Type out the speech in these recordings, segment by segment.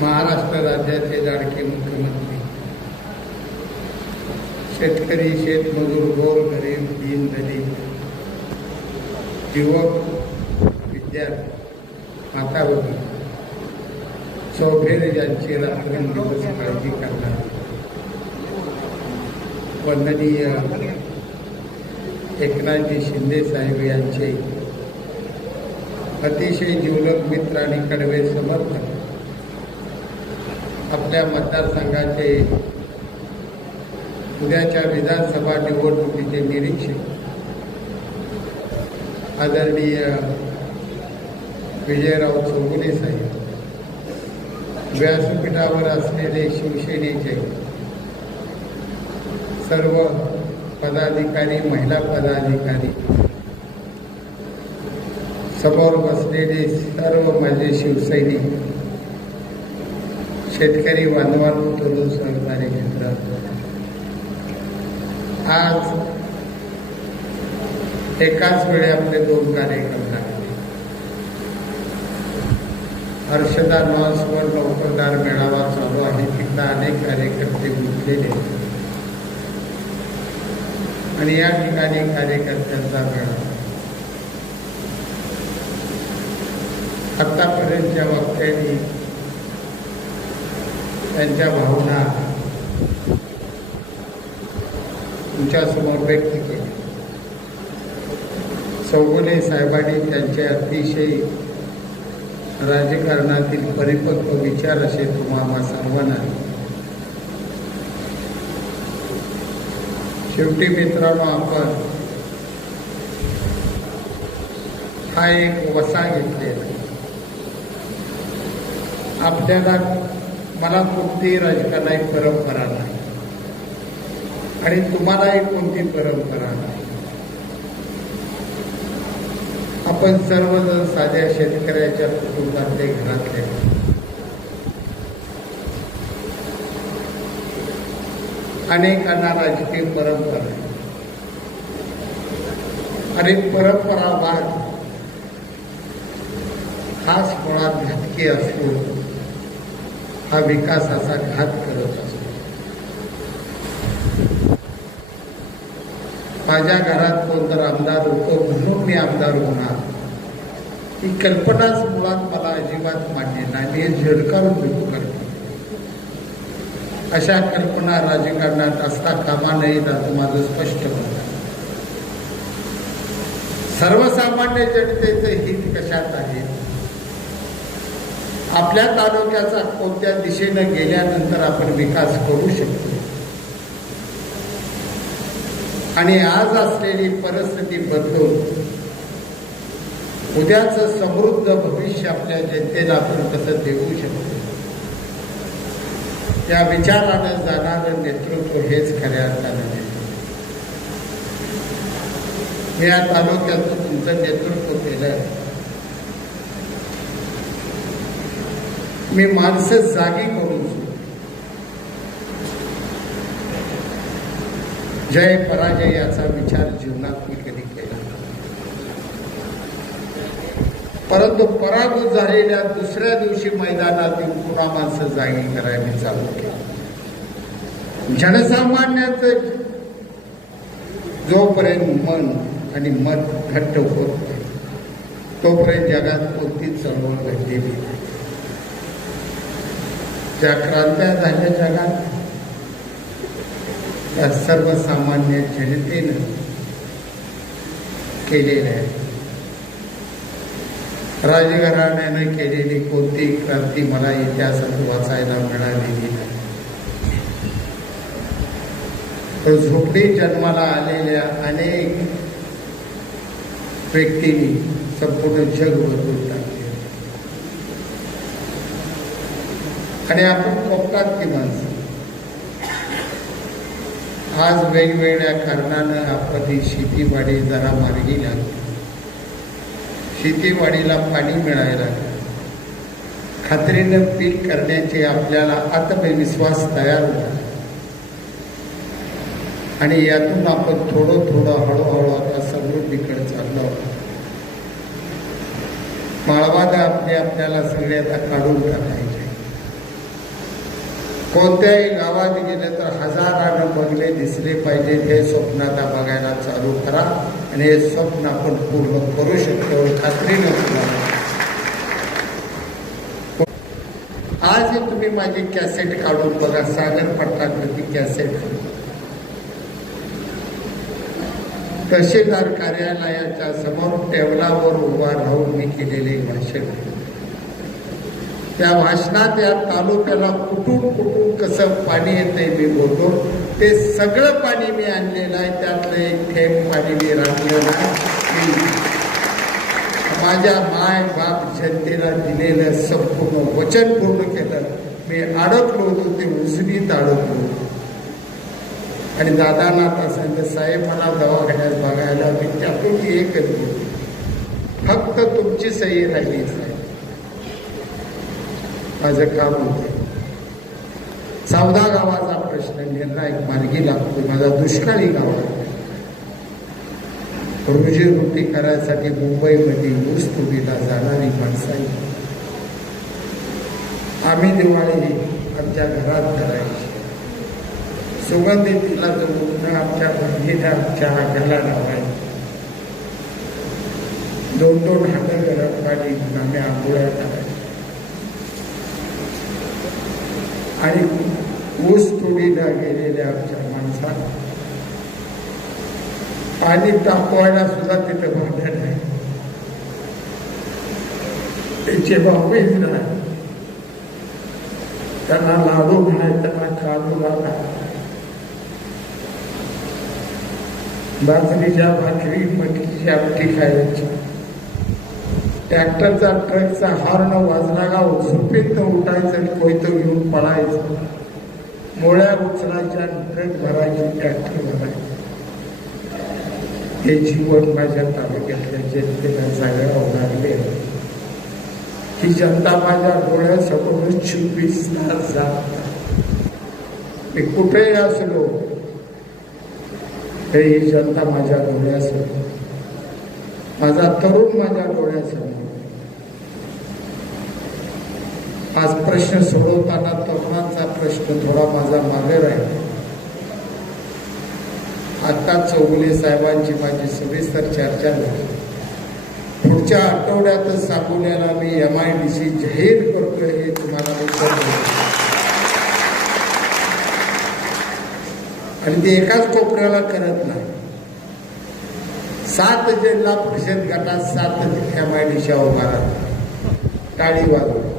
महाराष्ट्र राज्याचे लाडके मुख्यमंत्री. शेतकरी शेतमजूर गोर गरीब दीन दलित युवक विद्यार्थी माता भगिनी चौफेर यांची रात्रंदिवस काळजी करणार. वंदनीय एकनाथजी शिंदे साहेब यांचे अतिशय जीवलक मित्र आणि कडवे समर्थक. आपल्या मतदारसंघाचे उद्याच्या विधानसभा निवडणुकीचे निरीक्षक आदरणीय विजयराव चौगुले साहेब व्यासपीठावर असलेले शिवसेनेचे सर्व पदाधिकारी महिला पदाधिकारी समोर बसलेले सर्व माझे शिवसैनिक शेतकरी बांधवांनो तरुण सहकारी मित्र आज एकाच वेळी आपले दोन कार्यक्रम लागले हर्षदा लॉन्सवर नौकरदार मेळावा चालू आहे. तिथला अनेक कार्यकर्ते गुंतलेले आणि या ठिकाणी कार्यकर्त्यांचा मेळावा. आतापर्यंतच्या वक्त्यांनी त्यांच्या भावना तुमच्यासमोर व्यक्त केल्या. चौगुले साहेबांनी त्यांचे अतिशय राजकारणातील परिपक्व विचार असे तुम्हाला सर्वांना शेवटी मित्रांनो आपण हा एक वसा घेतलेला आपल्याला मला कोणतीही राजकारणाची परंपरा नाही. आणि तुम्हालाही कोणती परंपरा नाही. आपण सर्वजण साध्या शेतकऱ्याच्या कुटुंबातले घरातले. अनेकांना राजकीय परंपरा आणि परंपरावाद हाच मुळात घातकी असतो. हा विकासाचा घात करत असतो. माझ्या घरात कोण तर आमदार होतो म्हणून मी आमदार होणार. ही कल्पनाच मुळात मला अजिबात मान्य नाही. मी हे घेऊ करतो अशा कल्पना राजकारणात असता कामा नये असं माझं स्पष्ट मत सर्वसामान्य जनतेचं हित कशात आहे? आपल्या तालुक्याचा कोणत्या दिशेनं गेल्यानंतर आपण विकास करू शकतो? आणि आज असलेली परिस्थिती बदलून उद्याचं समृद्ध भविष्य आपल्या जनतेला आपण कसं देऊ शकतो? या विचारानं जाणारं नेतृत्व हेच खऱ्या अर्थानं मी या तालुक्याचं तुमचं नेतृत्व केलं. मी माणसं जागी करून जय पराजय याचा विचार जीवनात मी कधी केला परंतु पराभूत झालेल्या दुसऱ्या दिवशी मैदानातील पुन्हा माणसं जागी करायला चालू केला. जनसामान्याचं जोपर्यंत मन आणि मत घट्ट होत नाही तोपर्यंत जगात कोणतीच चळवळ घडलेली नाही. त्या क्रांत्या झाल्या जगात. त्या सर्वसामान्य जनतेनं केलेल्या आहेत. राजघराण्यानं केलेली कोणती क्रांती मला इतिहासात वाचायला मिळालेली नाही. तर झोपडी जन्माला आलेल्या अनेक व्यक्तींनी संपूर्ण जग बदलून आणि आपण कोकणात ती माणसं आज वेगवेगळ्या कारणानं आपण ही शेतीवाडी जरा मार्गी लागली. शेतीवाडीला पाणी मिळायला खात्रीनं पीक करण्याचे आपल्याला आत्मविश्वास तयार होता. आणि यातून आपण थोडं थोडं हळूहळू आता समृद्धीकडे चाललो आहोत. आपले आपल्याला सगळे काढून टाकायचे. कोणत्याही गावात गेले तर हजारानं बंगले दिसले पाहिजे. हे स्वप्न आता बघायला चालू करा आणि हे स्वप्न आपण पूर्ण करू शकतो. खात्रीनं तुम्हाला. आज तुम्ही माझी कॅसेट काढून बघा. सागर पट्टाकडची कॅसेट. तहसीलदार कार्यालयाच्या समोर टेबलावर उभा राहून मी केलेले भाषण. त्या भाषणात या तालुक्याला कुठून कुठून कसं पाणी येतंय मी बोलतो. ते सगळं पाणी मी आणलेलं आहे. त्यातलं एक थेंब पाणी मी राखलेलं आहे. माझ्या माय बाप जनतेला दिलेलं संपूर्ण वचन पूर्ण केलं. मी अडकलो होतो ते उजनीत अडकलो आणि दादांना आता सांगितलं साहेब मला दवाखान्यात बघायला मी त्यापैकी एकच बोलतो फक्त तुमची सही राहिली साहेब माझं काम होते. चौदा गावाचा प्रश्न निर्णायक मार्गी लागतो माझा दुष्काळी गाव आहे. रोजीरोटी करायसाठी मुंबईमध्ये ऊस तुरीला जाणारी माणसं आम्ही दिवाळी आमच्या घरात करायची. सुगंधी तिलाचं मुलं आमच्या बहिणीला आमच्या आग्याला लावायचं. दोन दोन हात गरम पाणी आम्ही आंघोळ्या करायचो आणि ऊस तोडीला गेलेल्या आमच्या माणसाला पाणी तापवायला सुद्धा तिथं भांडण आहे त्यांचे भाऊबीज नाही. त्यांना लाडू नाही त्यांना काजूला नाही. बाजरीच्या भाकरी मटकीची आमटी खायची. ट्रॅक्टरचा ट्रकचा हॉर्न वाजला गाव झोपेत उठायचं आणि कोयतं घेऊन पळायचं. मोळ्या उचलायच्या ट्रक भरायची ट्रॅक्टर भरायची. हे जीवन माझ्या तालुक्यातल्या जनतेला जागावं लागले ही जनता माझ्या डोळ्यासमोरच चोवीस तास जात. मी कुठेही असलो तरी ही जनता माझ्या डोळ्यासमोर माझा तरुण माझ्या डोळ्यासमोर आज प्रश्न सोडवताना तरुणांचा प्रश्न थोडा माझा मागे राहिला. आता चौगुले साहेबांची माझी सविस्तर चर्चा झाली. पुढच्या आठवड्यातच सांगोल्याला मी एम आय डी सी जाहीर करतोय हे तुम्हाला मी आणि ते एकाच कोपऱ्याला करत नाही. सात जिल्हा परिषद गटात सात एम आय डी सी उभा टाळी वाजवली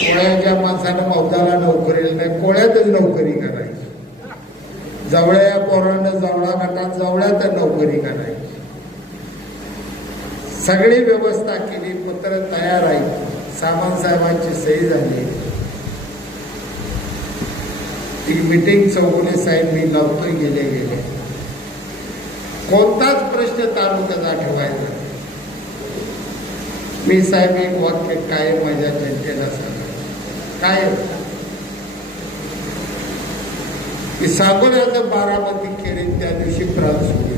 कोळ्याच्या माणसानं मौताला नोकरीला नाही कोळ्यातच नोकरी करायची. जवळ्या या पोरानं जवळा गटात जवळ्यात नोकरी करायची. सगळी व्यवस्था केली पत्र तयार आहे. सामान साहेबांची सही झाली. ती मिटिंग चौगुले साहेब मी लावतोय गेले गेले. कोणताच प्रश्न तालुक्याचा ठेवायचा मी साहेब एक वाक्य काय माझ्या जनतेला सांगा काय की सागोल्याचं बारामती खेळीत त्या दिवशी प्राण सुरू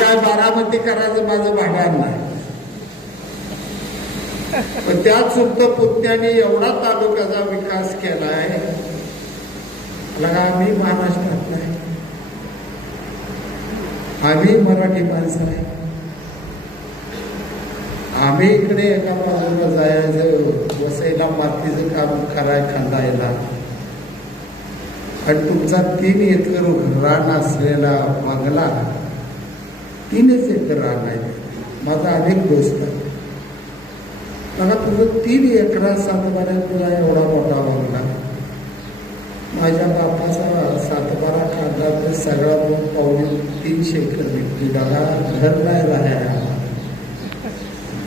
काय बारामती करायचं माझं भांडण नाही. पण त्याच सुद्धा पुत्याने एवढा तालुक्याचा विकास केलाय. लगा आम्ही महाराष्ट्रात नाही. आम्ही मराठी माणसं आहे आम्ही इकडे एका बाजूला जायचं वसईला मातीचं काम कराय खांदायला. आणि तुमचा तीन एकर रान असलेला बंगला तीनच एकर रान आहे. माझा अनेक दोस्त आहे. मला तुझं तीन एकरा सातबारा तुला एवढा मोठा बंगला माझ्या बापाचा सातबारा काढला सगळा दोन पावणे तीनशे एकर विकली बघा घर नाही राहायला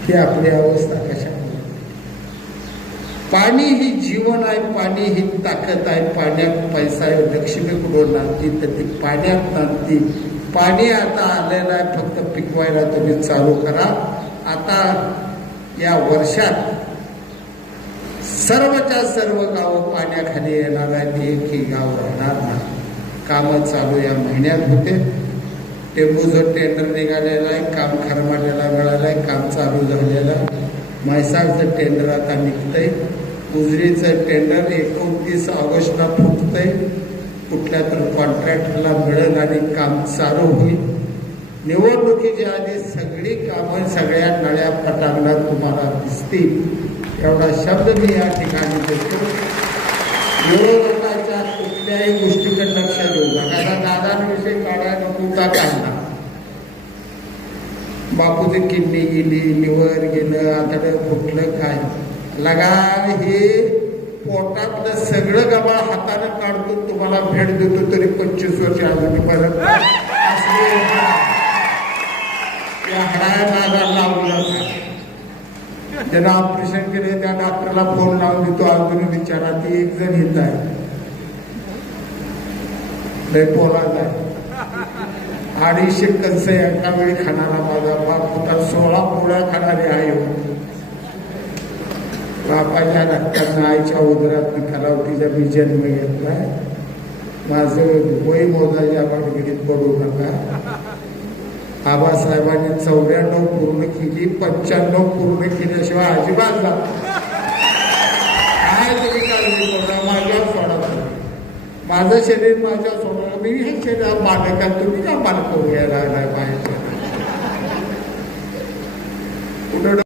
ही आपली अवस्था कशा पाणी ही जीवन आहे पाणी ही ताकद आहे. पाण्यात पैसा आहे लक्ष्मी कुठून तर ती पाण्यात नांदती पाणी आता आलेलं आहे फक्त पिकवायला तुम्ही चालू करा. आता या वर्षात सर्वच्या सर्व गावं पाण्याखाली येणार आहेत. एकही गाव राहणार नाही कामं चालू या महिन्यात होते. टेंबूचं टेंडर निघालेलं आहे काम खरमाटेला मिळालं आहे काम चालू झालेलं. म्हैसाळचं टेंडर आता निघतंय उजरीचं टेंडर एकोणतीस ऑगस्टला फुटतंय. कुठल्या तर कॉन्ट्रॅक्टरला मिळेल आणि काम चालू होईल. निवडणुकीच्या आधी सगळी कामं सगळ्या नळ्या पटांगणात तुम्हाला दिसतील. एवढा शब्द मी या ठिकाणी देतो. विरोधकाच्या कुठल्याही गोष्टीकडे लक्ष देऊ नका. दादांविषयी काढायला नको का काढला बापूची किडनी गेली लिव्हर गेलं आता कुठलं काय? लगा हे पोटातलं सगळं गबा हाताने काढतो तुम्हाला भेट देतो तरी पंचवीस वर्ष अजून परत असले त्या हडायला लावलं ज्यानं ऑपरेशन केले त्या डॉक्टरला फोन लावून देतो. अजून विचारा ती एक जण येत आहे. लय पोलाद आहे. अडीचशे कंस एका वेळी खाणारा माझा बाप होता. सोळा पोळ्या खाणारे आहे बापाच्या रक्तानं आईच्या उदरात खलावटीचा मी जन्म घेतलाय. माझं वय मोजाच्या भानगडीत पडू नका. आबासाहेबांनी चौऱ्याण्णव पूर्ण केली पंच्याण्णव पूर्ण केल्याशिवाय अजिबात काय तुम्ही काळजी करू माझ्या सोडा माझं शरीर माझ्या सोडा मी हे शरीर मालक तुम्ही का मालक घ्यायला लागलाय माझ्या